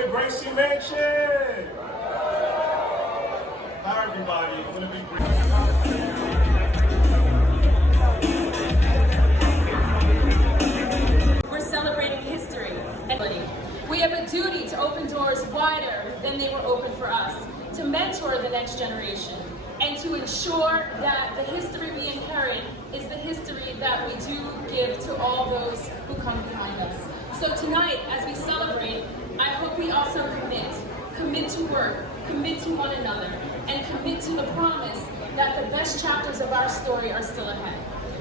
Gracie Mansion. Hi everybody, I'm going to be We're celebrating history and we have a duty to open doors wider than they were open for us, to mentor the next generation, and to ensure that the history we inherit is the history that we do give to all those who come behind us. So tonight, as we celebrate, I hope we also commit to work, commit to one another, and commit to the promise that the best chapters of our story are still ahead.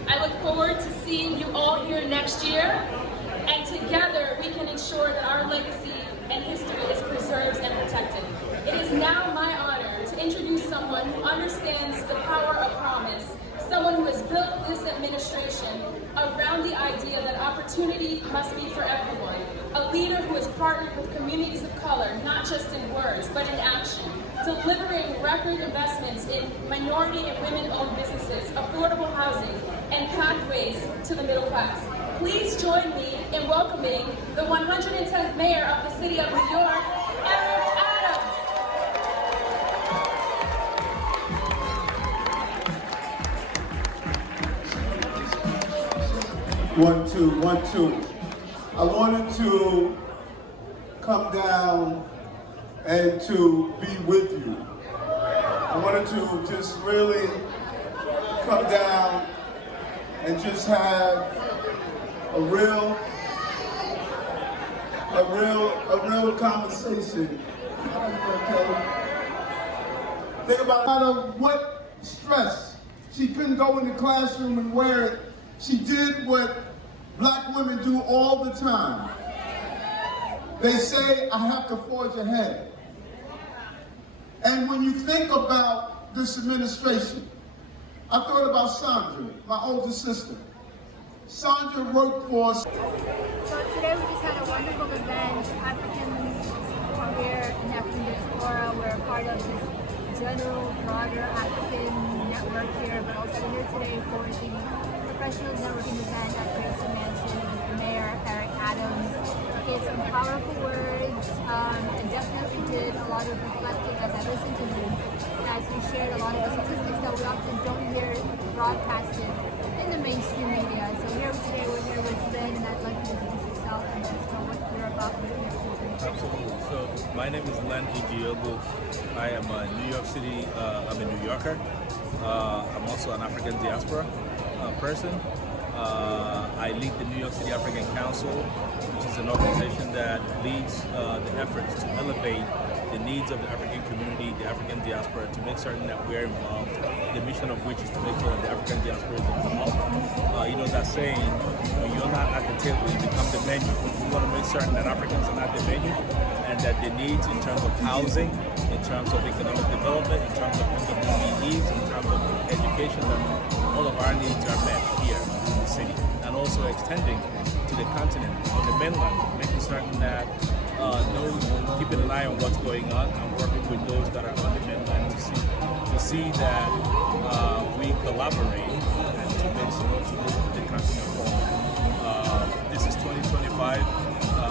I look forward to seeing you all here next year, and together we can ensure that our legacy and history is preserved and protected. It is now my honor to introduce someone who understands the power of promise, someone who has built this administration around the idea that opportunity must be for everyone, a leader who has partnered with communities of color, not just in words, but in action, delivering record investments in minority and women-owned businesses, affordable housing, and pathways to the middle class. Please join me in welcoming the 110th Mayor of the City of New York, Eric Adams. One, two, 1, 2. I wanted to come down and to be with you. I wanted to just really come down and just have a real conversation. Think about what stress. She couldn't go in the classroom and wear it. She did what black women do all the time. They say, I have to forge ahead. And when you think about this administration, I thought about Sandra, my older sister. Sandra worked for us. So today we just had a wonderful event, Africans here in African diaspora. We're a part of this general, broader African network here, but also here today for the professional networking event at Gracie Mansion with Mayor Eric Adams. He had some powerful words and definitely did a lot of reflecting as I listened to him, as he shared a lot of the statistics that we often don't hear broadcasted in the mainstream media. So here today we're here with Lynn, and I'd like you to introduce yourself and just know what you're about with your Absolutely. So my name is Len Ijiogu. I am a New York City, I'm a New Yorker. I'm also an African diaspora person. I lead the New York City African Council, which is an organization that leads the efforts to elevate the needs of the African community, the African diaspora, to make certain that we're involved. The mission of which is to make sure that the African diaspora is involved. You know that saying, when you're not at the table, you become the menu. We want to make certain that Africans are not the menu, and that the needs in terms of housing, in terms of economic development, in terms of community needs, in terms of education, that all of our needs are met here in the city. And also extending to the continent, on the mainland, making certain that keeping an eye on what's going on and working with those that are on the mainland to see that we collaborate and to make sure to move the continent forward. This is 2025.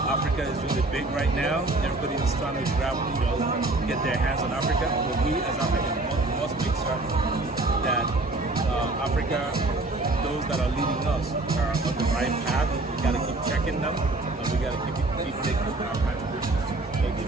Africa is really big right now. Everybody is trying to grab, get their hands on Africa. But we as Africans must make certain that Africa, those that are leading us, are on the right path. We got to keep checking them, and we got to keep taking our contributions. Thank you.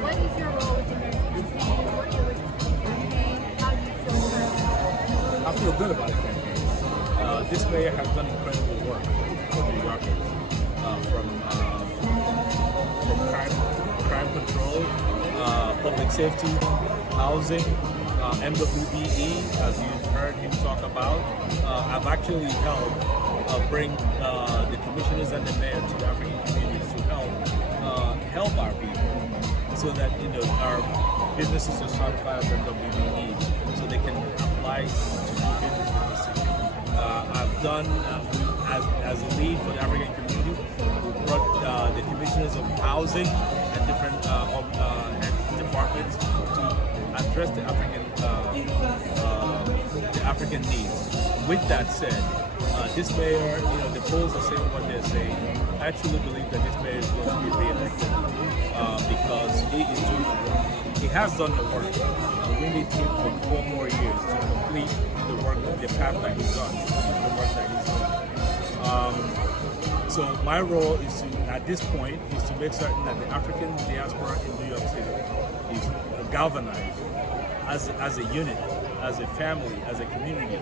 What is your role within your campaign? What you're with the campaign? How do you feel about it? I feel good about the campaign. This mayor has done incredible work for New Yorkers, from crime control, public safety, housing, MWBE, as you've heard him talk about. I've actually helped bring the commissioners and the mayor to the African communities to help our people, so that our businesses are certified as MWBE, so they can apply to do business with the city. I've done as a lead for the African community. We brought the commissioners of housing and different departments to address the African needs. With that said, This mayor, the polls are saying what they're saying. I truly believe that this mayor is going to be re-elected because he is doing the work. He has done the work. We need him for 4 more years to complete the work, the path that he's done, the work that he's done. So my role is to, at this point, is to make certain that the African diaspora in New York City is galvanized as a unit, as a family, as a community,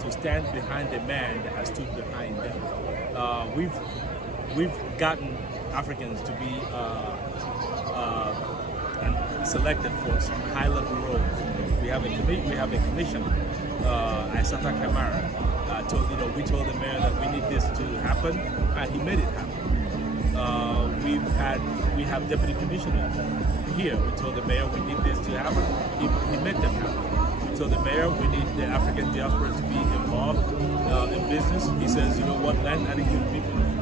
to stand behind the man that has stood behind them. We've gotten Africans to be selected for some high-level roles. We have a commission. Isata Kamara we told the mayor that we need this to happen, and he made it happen. We have deputy commissioners here. We told the mayor we need this to happen. He made them happen. We told the mayor we need the African diaspora to be involved in business. He says, you know what, Len, I think you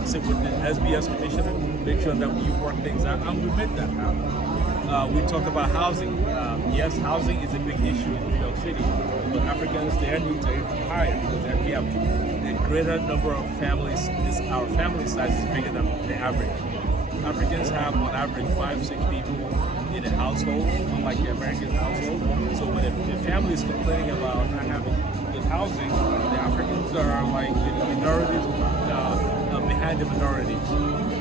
sit with the SBS commissioner, make sure that you work things out, and we made that happen. We talked about housing. Yes, housing is a big issue in New York City, but Africans, their needs are even higher because we have a greater number of families. Our family size is bigger than the average. Africans have, on average, 5-6 people in a household, unlike the American household. So when a family is complaining about not having good housing, the Africans are like the minorities behind the minority.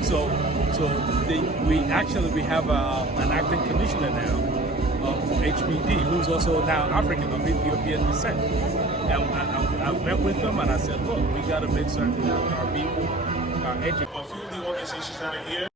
So we have an acting commissioner now for HBD, who's also now African of Ethiopian descent. And I've met with them and I said, look, we got to make certain that our people are educated. A few of the organizations that are here.